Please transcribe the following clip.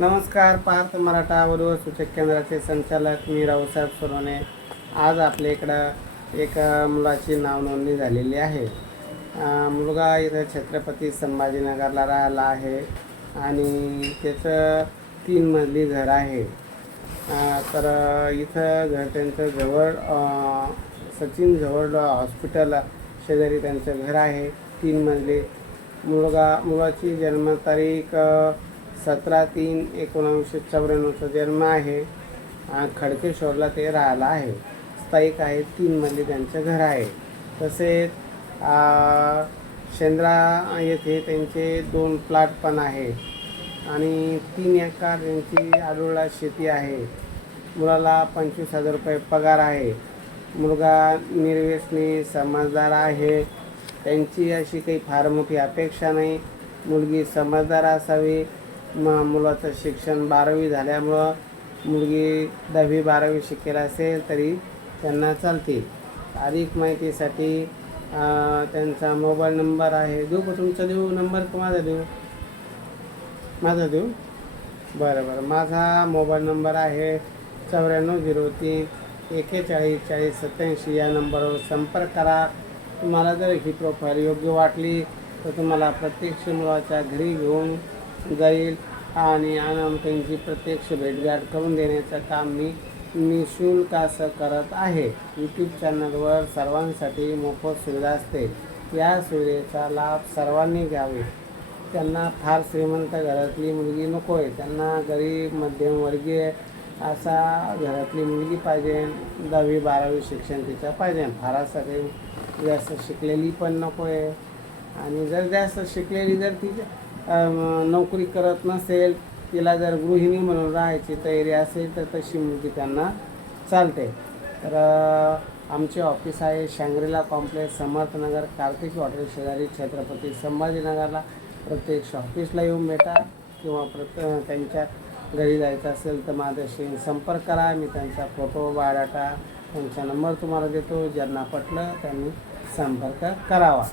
नमस्कार पार्थ मराठा वधू सूचक केंद्राचे संचालक मी रावसाहेब सोनवणे. आज आपल्या इकडं एका मुलाची नावनोंदणी झालेली आहे. मुलगा इथं छत्रपती संभाजीनगरला राहिला आहे आणि त्याचं तीन मजली घर आहे. तर इथं घर त्यांचं जवळ सचिन जवळ हॉस्पिटल शेजारी त्यांचं घर आहे तीन मजली. मुलगा मुलाची जन्मतारीख सतरा तीन एकोणावीसशे चौऱ्याण्णवचा जन्म आहे. खडकेश्वरला ते राहिला आहे. स्थायिक आहे. तीन मजली त्यांचं घर आहे. तसेच शेंद्रा येथे त्यांचे दोन प्लॉट पण आहे. आणि तीन एकर त्यांची आडोळा शेती आहे. मुलाला पंचवीस हजार रुपये पगार आहे. मुलगा निर्व्यसनी समजदार आहे. त्यांची अशी काही फार मोठी अपेक्षा नाही. मुलगी समजदार असावी. मग मुलाचं शिक्षण बारावी झाल्यामुळं मुलगी दहावी बारावी शिकेल असेल तरी त्यांना चालते अधिक माहितीसाठी त्यांचा मोबाईल नंबर आहे. देऊ का तुमचा देऊ? नंबर का माझा देऊ? माझा देऊ? बरं बरं. माझा मोबाईल नंबर आहे चौऱ्याण्णव झिरो तीन एकेचाळीस चाळीस सत्याऐंशी. या नंबरवर संपर्क करा. तुम्हाला जर ही प्रोफाईल योग्य वाटली तर तुम्हाला प्रत्यक्ष मुलाच्या घरी घेऊन जाईल आणि आणि त्यांची प्रत्यक्ष भेटघाट करून देण्याचं काम मी निशुल्क असं करत आहे. यूट्यूब चॅनलवर सर्वांसाठी मोफत सुविधा असते. या सुविधेचा लाभ सर्वांनी घ्यावे. त्यांना फार श्रीमंत घरातली मुलगी नको आहे त्यांना गरीब मध्यमवर्गीय असा घरातली मुलगी पाहिजे. दहावी बारावी शिक्षण तिचं पाहिजे. फार असं काही जास्त शिकलेली पण नको आहे आणि जर जास्त शिकलेली जर तिच्या नोकरी करत नसेल तिला जर गृहिणी म्हणून राहायची तयारी असेल तर तशी मुलगी त्यांना चालते. तर आमचे ऑफिस आहे Shangrila complex Samarthnagar Kartik hotel शेजारी छत्रपती संभाजीनगरला. प्रत्यक्ष ऑफिसला येऊन भेटा किंवा प्रत त्यांच्या घरी जायचं असेल तर माझ्याशी संपर्क करा. मी त्यांचा फोटो बायोडाटा त्यांचा नंबर तुम्हाला देतो. ज्यांना पटलं त्यांनी संपर्क करावा.